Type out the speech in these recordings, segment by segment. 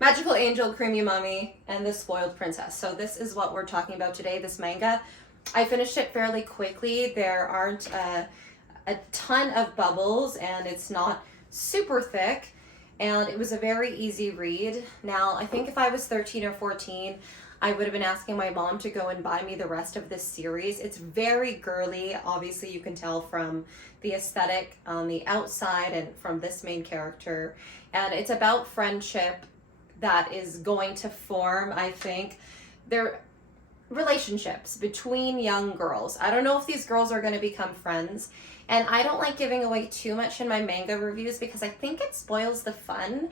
Magical Angel, Creamy Mummy, and the Spoiled Princess. So this is what we're talking about today, this manga. I finished it fairly quickly. There aren't a ton of bubbles and it's not super thick, and it was a very easy read. Now, I think if I was 13 or 14, I would have been asking my mom to go and buy me the rest of this series. It's very girly. Obviously, you can tell from the aesthetic on the outside and from this main character. And it's about friendship that is going to form, I think. They're relationships between young girls. I don't know if these girls are going to become friends. And I don't like giving away too much in my manga reviews because I think it spoils the fun.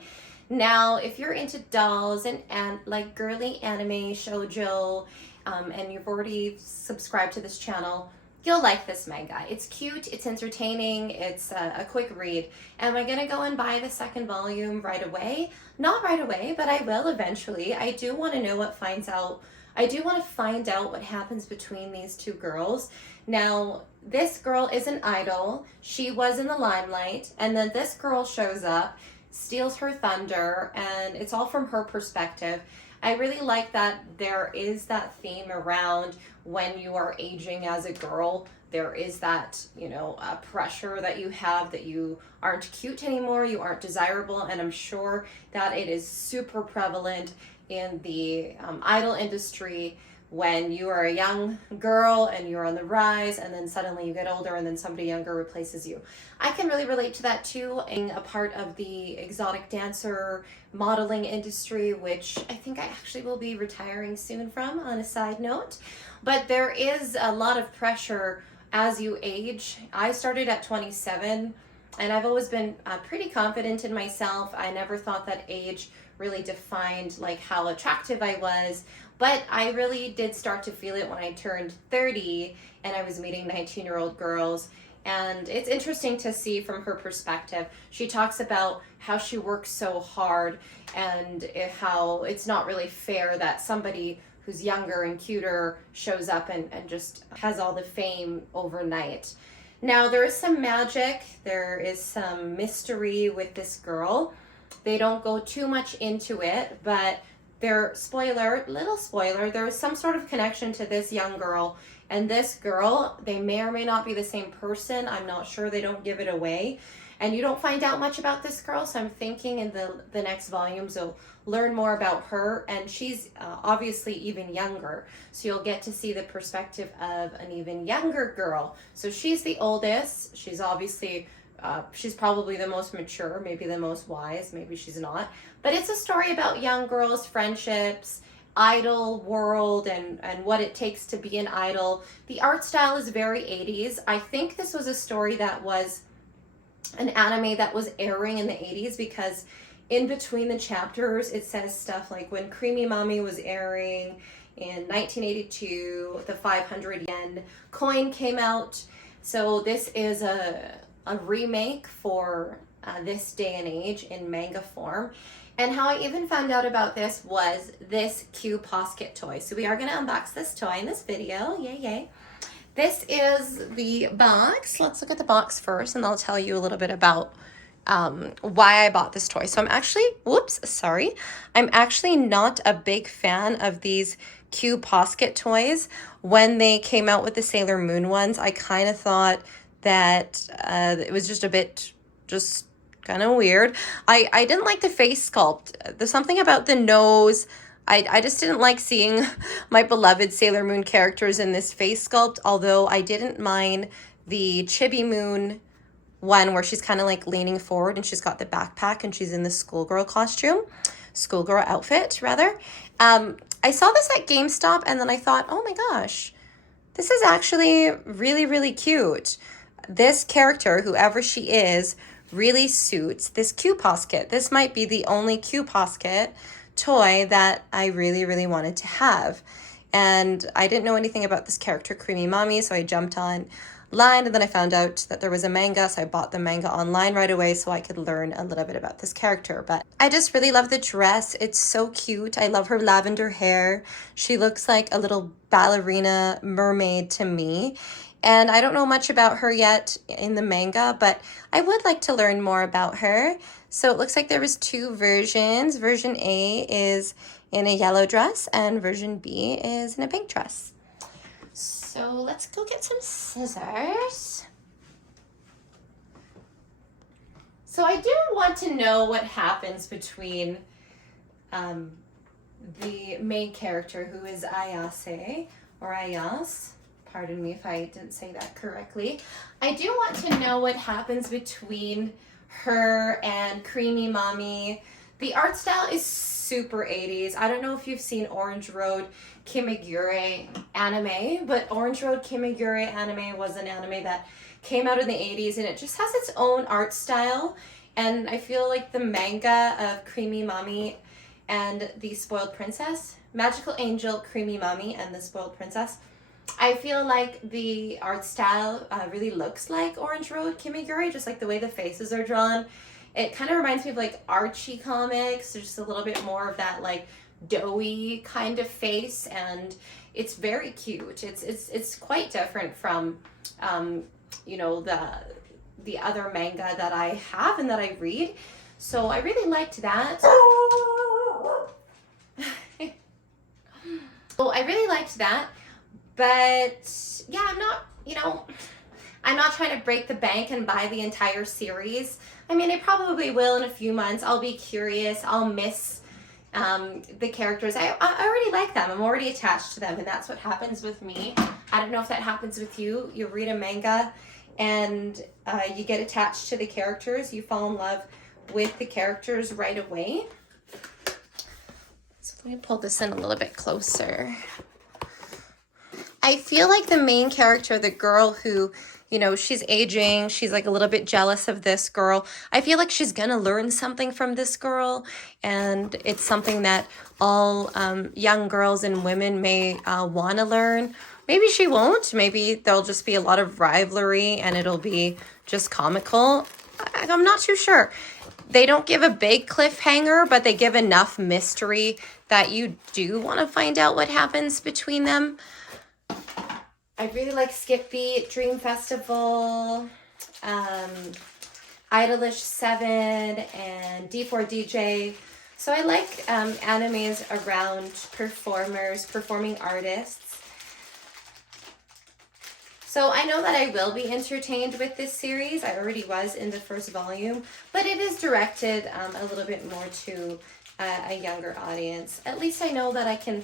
Now, if you're into dolls and like girly anime, shoujo, and you've already subscribed to this channel, you'll like this manga. It's cute, it's entertaining, it's a quick read. Am I gonna go and buy the second volume right away? Not right away, but I will eventually. I do want to know what finds out. I do want to find out what happens between these two girls. Now, this girl is an idol. She was in the limelight, and then this girl shows up, steals her thunder, and it's all from her perspective. I really like that there is that theme around when you are aging as a girl. There is that, pressure that you have that you aren't cute anymore, you aren't desirable, and I'm sure that it is super prevalent in the idol industry when you are a young girl and you're on the rise, and then suddenly you get older and then somebody younger replaces you. I can really relate to that too, being a part of the exotic dancer modeling industry, which I think I actually will be retiring soon from, on a side note. But there is a lot of pressure as you age. I started at 27 and I've always been pretty confident in myself. I never thought that age really defined like how attractive I was, but I really did start to feel it when I turned 30 and I was meeting 19-year-old girls. And it's interesting to see from her perspective. She talks about how she works so hard and how it's not really fair that somebody who's younger and cuter shows up and just has all the fame overnight. Now, there is some magic, there is some mystery with this girl. They don't go too much into it, but little spoiler, there is some sort of connection to this young girl and this girl. They may or may not be the same person. I'm not sure. They don't give it away. And you don't find out much about this girl, so I'm thinking in the next volumes you'll learn more about her. And she's obviously even younger, so you'll get to see the perspective of an even younger girl. So she's the oldest. She's obviously she's probably the most mature, maybe the most wise, maybe she's not. But it's a story about young girls, friendships, idol world, and what it takes to be an idol. The art style is very 80s. I think this was a story that was an anime that was airing in the 80s, because in between the chapters it says stuff like when Creamy Mami was airing in 1982, the 500 yen coin came out. So this is a remake for this day and age in manga form. And how I even found out about this was this Qposket toy. So we are going to unbox this toy in this video. Yay, yay. This is the box. Let's look at the box first, and I'll tell you a little bit about why I bought this toy. So I'm actually not a big fan of these Qposket toys. When they came out with the Sailor Moon ones, I kind of thought that it was just a bit kind of weird. I didn't like the face sculpt. There's something about the nose. I just didn't like seeing my beloved Sailor Moon characters in this face sculpt, although I didn't mind the Chibi Moon one where she's kind of like leaning forward and she's got the backpack and she's in the schoolgirl outfit rather. I saw this at GameStop and then I thought, oh my gosh, this is actually really, really cute. This character, whoever she is, really suits this Qposket. This might be the only Qposket toy that I really, really wanted to have. And I didn't know anything about this character, Creamy Mami, so I jumped online, and then I found out that there was a manga, so I bought the manga online right away so I could learn a little bit about this character. But I just really love the dress. It's so cute. I love her lavender hair. She looks like a little ballerina mermaid to me. And I don't know much about her yet in the manga, but I would like to learn more about her. So it looks like there was 2 versions. Version A is in a yellow dress and version B is in a pink dress. So let's go get some scissors. So I do want to know what happens between the main character, who is Ayase, or Ayas. Pardon me if I didn't say that correctly. I do want to know what happens between her and Creamy Mami. The art style is super 80s. I don't know if you've seen Orange Road Kimigure anime, but Orange Road Kimigure anime was an anime that came out in the 80s, and it just has its own art style. And I feel like the manga of Creamy Mami and the Spoiled Princess, Magical Angel, Creamy Mami, and the Spoiled Princess, I feel like the art style really looks like Orange Road Kimigure, just like the way the faces are drawn. It kind of reminds me of like Archie comics. There's just a little bit more of that like doughy kind of face, and it's very cute. It's quite different from you know, the other manga that I have and that I read. So I really liked that. So I really liked that. But yeah, I'm not, you know, I'm not trying to break the bank and buy the entire series. I mean, I probably will in a few months. I'll be curious. I'll miss the characters. I already like them. I'm already attached to them, and that's what happens with me. I don't know if that happens with you. You read a manga and you get attached to the characters. You fall in love with the characters right away. So let me pull this in a little bit closer. I feel like the main character, the girl who, you know, she's aging, she's like a little bit jealous of this girl. I feel like she's gonna learn something from this girl, and it's something that all young girls and women may want to learn. Maybe she won't. Maybe there'll just be a lot of rivalry and it'll be just comical. I'm not too sure. They don't give a big cliffhanger, but they give enough mystery that you do want to find out what happens between them. I really like Skip Beat, Dream Festival, Idolish 7, and D4DJ. So I like animes around performers, performing artists. So I know that I will be entertained with this series. I already was in the first volume, but it is directed a little bit more to a younger audience. At least I know that I can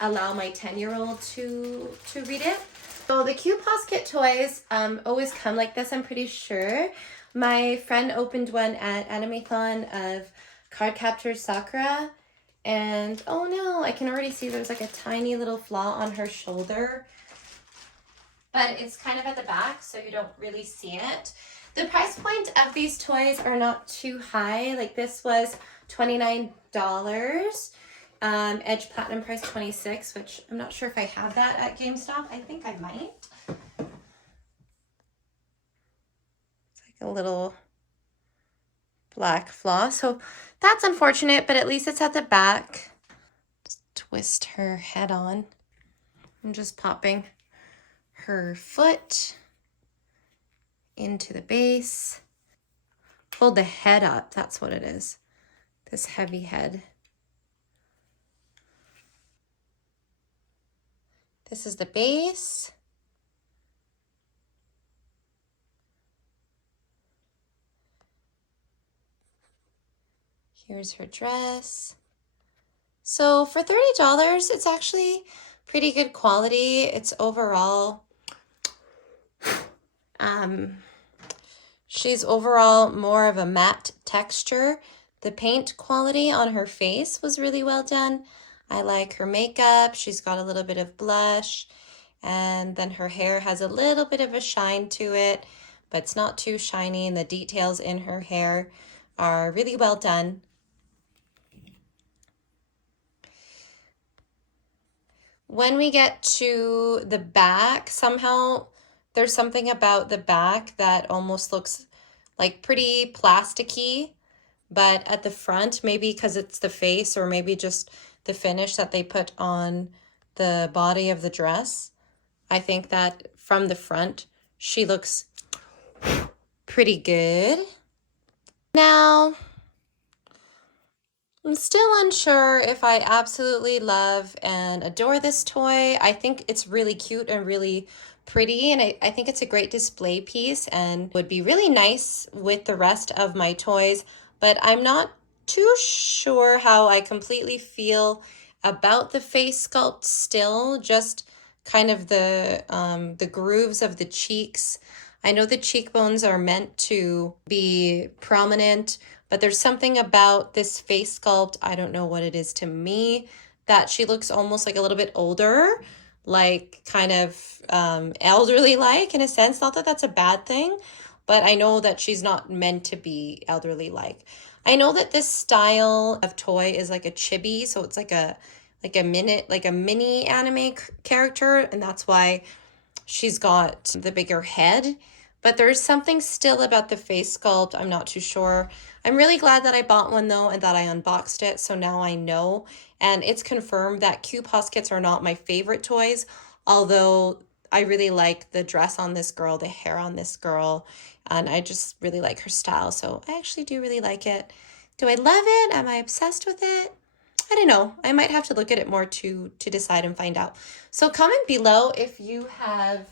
allow my 10-year-old to read it. So the Qposket toys always come like this, I'm pretty sure. My friend opened one at Animathon of Cardcaptor Sakura, and oh no, I can already see there's like a tiny little flaw on her shoulder, but it's kind of at the back, so you don't really see it. The price point of these toys are not too high. Like this was $29. Edge Platinum price $26, which I'm not sure if I have that at GameStop. I think I might. It's like a little black flaw. So that's unfortunate, but at least it's at the back. Just twist her head on. I'm just popping her foot into the base. Hold the head up. That's what it is. This heavy head. This is the base. Here's her dress. So for $30, it's actually pretty good quality. It's overall, she's overall more of a matte texture. The paint quality on her face was really well done. I like her makeup. She's got a little bit of blush, and then her hair has a little bit of a shine to it, but it's not too shiny, and the details in her hair are really well done. When we get to the back, somehow there's something about the back that almost looks like pretty plasticky, but at the front, maybe because it's the face or maybe just the finish that they put on the body of the dress, I think that from the front, she looks pretty good. Now, I'm still unsure if I absolutely love and adore this toy. I think it's really cute and really pretty, and I think it's a great display piece and would be really nice with the rest of my toys, but I'm not too sure how I completely feel about the face sculpt still, just kind of the grooves of the cheeks. I know the cheekbones are meant to be prominent, but there's something about this face sculpt, I don't know what it is to me, that she looks almost like a little bit older, like kind of elderly-like in a sense. Not that that's a bad thing, but I know that she's not meant to be elderly-like. I know that this style of toy is like a chibi, so it's like a mini anime character, and that's why she's got the bigger head. But there's something still about the face sculpt. I'm not too sure. I'm really glad that I bought one though and that I unboxed it. So now I know. And it's confirmed that Qposkets are not my favorite toys. Although I really like the dress on this girl, the hair on this girl. And I just really like her style. So I actually do really like it. Do I love it? Am I obsessed with it? I don't know. I might have to look at it more to decide and find out. So comment below if you have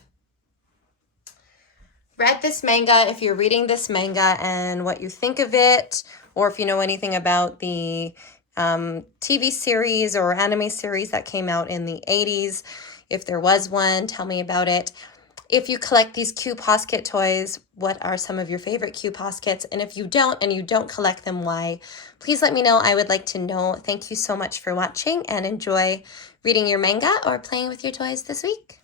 read this manga, if you're reading this manga and what you think of it, or if you know anything about the TV series or anime series that came out in the 80s. If there was one, tell me about it. If you collect these Qposket toys, what are some of your favorite Qposkets? And if you don't, and you don't collect them, why? Please let me know. I would like to know. Thank you so much for watching, and enjoy reading your manga or playing with your toys this week.